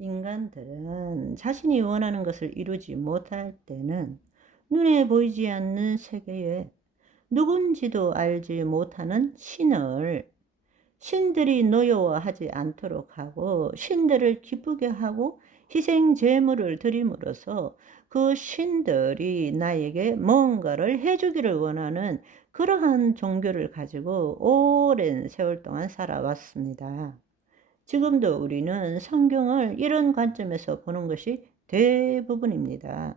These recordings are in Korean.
인간들은 자신이 원하는 것을 이루지 못할 때는 눈에 보이지 않는 세계에 누군지도 알지 못하는 신들이 노여워하지 않도록 하고 신들을 기쁘게 하고 희생 제물을 드림으로써 그 신들이 나에게 뭔가를 해주기를 원하는 그러한 종교를 가지고 오랜 세월 동안 살아왔습니다. 지금도 우리는 성경을 이런 관점에서 보는 것이 대부분입니다.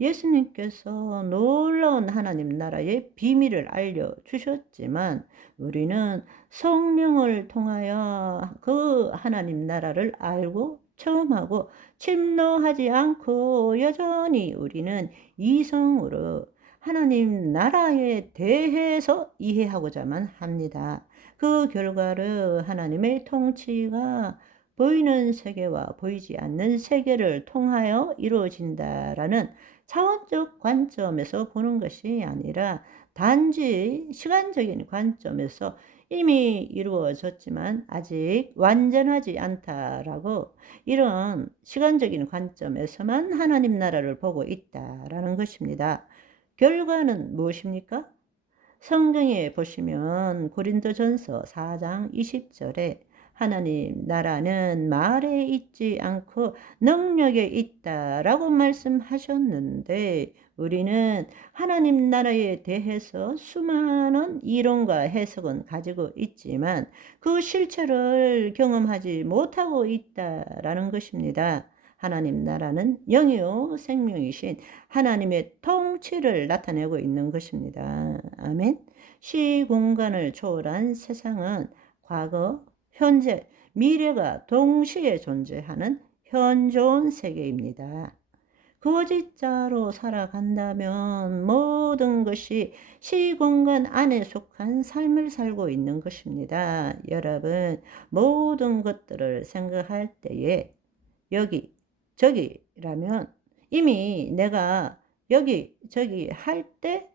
예수님께서 놀라운 하나님 나라의 비밀을 알려주셨지만 우리는 성령을 통하여 그 하나님 나라를 알고 체험하고 침노하지 않고 여전히 우리는 이성으로 하나님 나라에 대해서 이해하고자만 합니다. 그 결과로 하나님의 통치가 보이는 세계와 보이지 않는 세계를 통하여 이루어진다라는 차원적 관점에서 보는 것이 아니라 단지 시간적인 관점에서 이미 이루어졌지만 아직 완전하지 않다라고 이런 시간적인 관점에서만 하나님 나라를 보고 있다라는 것입니다. 결과는 무엇입니까? 성경에 보시면 고린도전서 4장 20절에 하나님 나라는 말에 있지 않고 능력에 있다라고 말씀하셨는데 우리는 하나님 나라에 대해서 수많은 이론과 해석은 가지고 있지만 그 실체를 경험하지 못하고 있다라는 것입니다. 하나님 나라는 영이요 생명이신 하나님의 통치를 나타내고 있는 것입니다. 아멘. 시공간을 초월한 세상은 과거, 현재, 미래가 동시에 존재하는 현존 세계입니다. 거짓자로 살아간다면 모든 것이 시공간 안에 속한 삶을 살고 있는 것입니다. 여러분, 모든 것들을 생각할 때에 여기, 저기라면 이미 내가 여기, 저기 할 때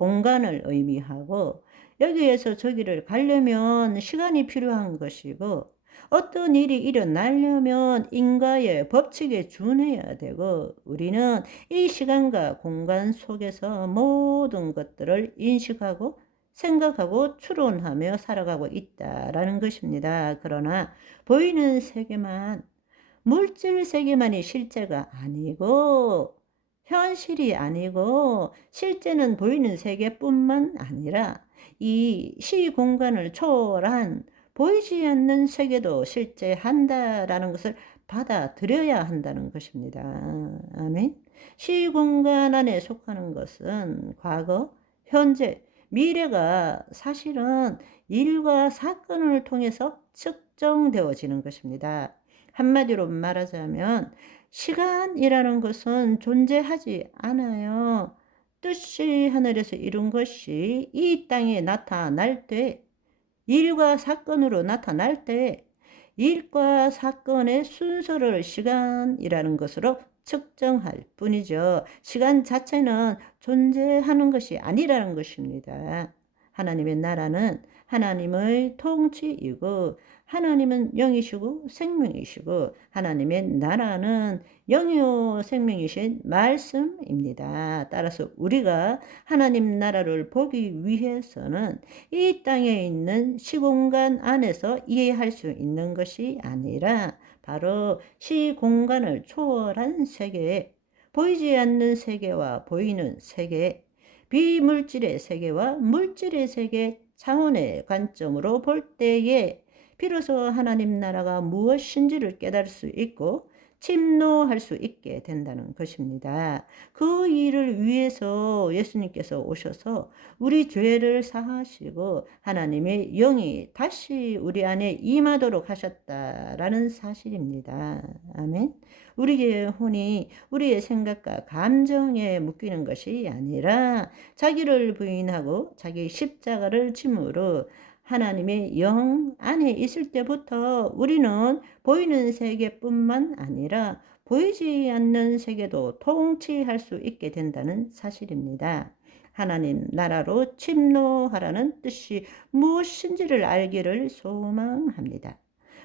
공간을 의미하고 여기에서 저기를 가려면 시간이 필요한 것이고 어떤 일이 일어나려면 인과의 법칙에 준해야 되고 우리는 이 시간과 공간 속에서 모든 것들을 인식하고 생각하고 추론하며 살아가고 있다라는 것입니다. 그러나 보이는 세계만 물질 세계만이 실제가 아니고 현실이 아니고 실제는 보이는 세계뿐만 아니라 이 시공간을 초월한 보이지 않는 세계도 실제한다라는 것을 받아들여야 한다는 것입니다. 아멘. 시공간 안에 속하는 것은 과거, 현재, 미래가 사실은 일과 사건을 통해서 측정되어지는 것입니다. 한마디로 말하자면 시간이라는 것은 존재하지 않아요. 뜻이 하늘에서 이룬 것이 이 땅에 나타날 때, 일과 사건으로 나타날 때, 일과 사건의 순서를 시간이라는 것으로 측정할 뿐이죠. 시간 자체는 존재하는 것이 아니라는 것입니다. 하나님의 나라는 하나님의 통치이고 하나님은 영이시고 생명이시고 하나님의 나라는 영이요 생명이신 말씀입니다. 따라서 우리가 하나님 나라를 보기 위해서는 이 땅에 있는 시공간 안에서 이해할 수 있는 것이 아니라 바로 시공간을 초월한 세계에 보이지 않는 세계와 보이는 세계, 비물질의 세계와 물질의 세계 차원의 관점으로 볼 때에 비로소 하나님 나라가 무엇인지를 깨달을 수 있고 침노할 수 있게 된다는 것입니다. 그 일을 위해서 예수님께서 오셔서 우리 죄를 사하시고 하나님의 영이 다시 우리 안에 임하도록 하셨다라는 사실입니다. 아멘. 우리의 혼이 우리의 생각과 감정에 묶이는 것이 아니라 자기를 부인하고 자기 십자가를 짐으로 하나님의 영 안에 있을 때부터 우리는 보이는 세계뿐만 아니라 보이지 않는 세계도 통치할 수 있게 된다는 사실입니다. 하나님 나라로 침노하라는 뜻이 무엇인지를 알기를 소망합니다.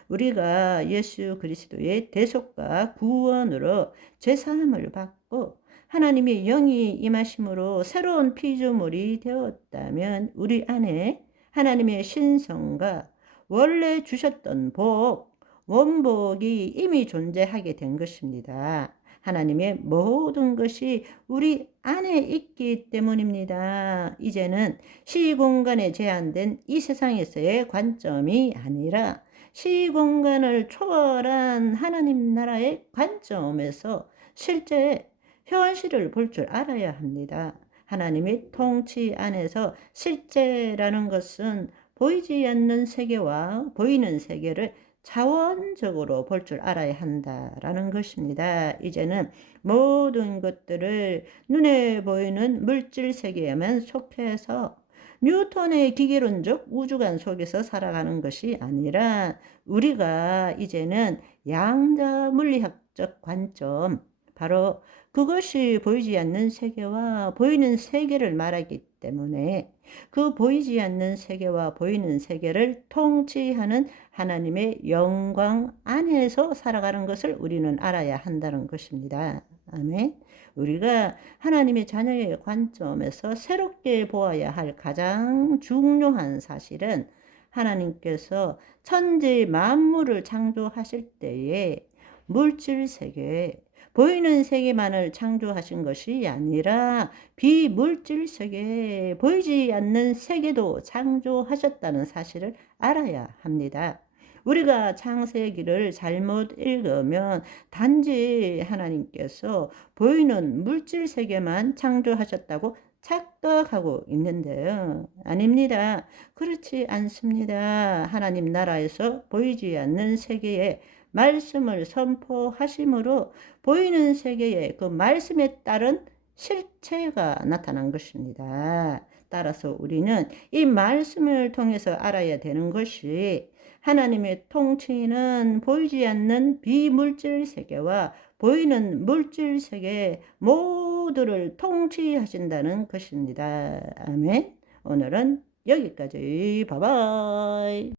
우리가 예수 그리스도의 대속과 구원으로 죄사함을 받고 하나님의 영이 임하심으로 새로운 피조물이 되었다면 우리 안에 하나님의 신성과 원래 주셨던 복, 원복이 이미 존재하게 된 것입니다. 하나님의 모든 것이 우리 안에 있기 때문입니다. 이제는 시공간에 제한된 이 세상에서의 관점이 아니라 시공간을 초월한 하나님 나라의 관점에서 실제 현실을 볼 줄 알아야 합니다. 하나님의 통치 안에서 실제라는 것은 보이지 않는 세계와 보이는 세계를 자원적으로 볼 줄 알아야 한다라는 것입니다. 이제는 모든 것들을 눈에 보이는 물질 세계에만 속해서 뉴턴의 기계론적 우주관 속에서 살아가는 것이 아니라 우리가 이제는 양자 물리학적 관점, 바로 그것이 보이지 않는 세계와 보이는 세계를 말하기 때문에 그 보이지 않는 세계와 보이는 세계를 통치하는 하나님의 영광 안에서 살아가는 것을 우리는 알아야 한다는 것입니다. 아멘. 우리가 하나님의 자녀의 관점에서 새롭게 보아야 할 가장 중요한 사실은 하나님께서 천지 만물을 창조하실 때에 물질 세계, 보이는 세계만을 창조하신 것이 아니라 비물질 세계, 보이지 않는 세계도 창조하셨다는 사실을 알아야 합니다. 우리가 창세기를 잘못 읽으면 단지 하나님께서 보이는 물질 세계만 창조하셨다고 착각하고 있는데요. 아닙니다. 그렇지 않습니다. 하나님 나라에서 보이지 않는 세계에 말씀을 선포하심으로 보이는 세계에 그 말씀에 따른 실체가 나타난 것입니다. 따라서 우리는 이 말씀을 통해서 알아야 되는 것이 하나님의 통치는 보이지 않는 비물질 세계와 보이는 물질 세계 모두를 통치하신다는 것입니다. 아멘. 오늘은 여기까지. 바이바이.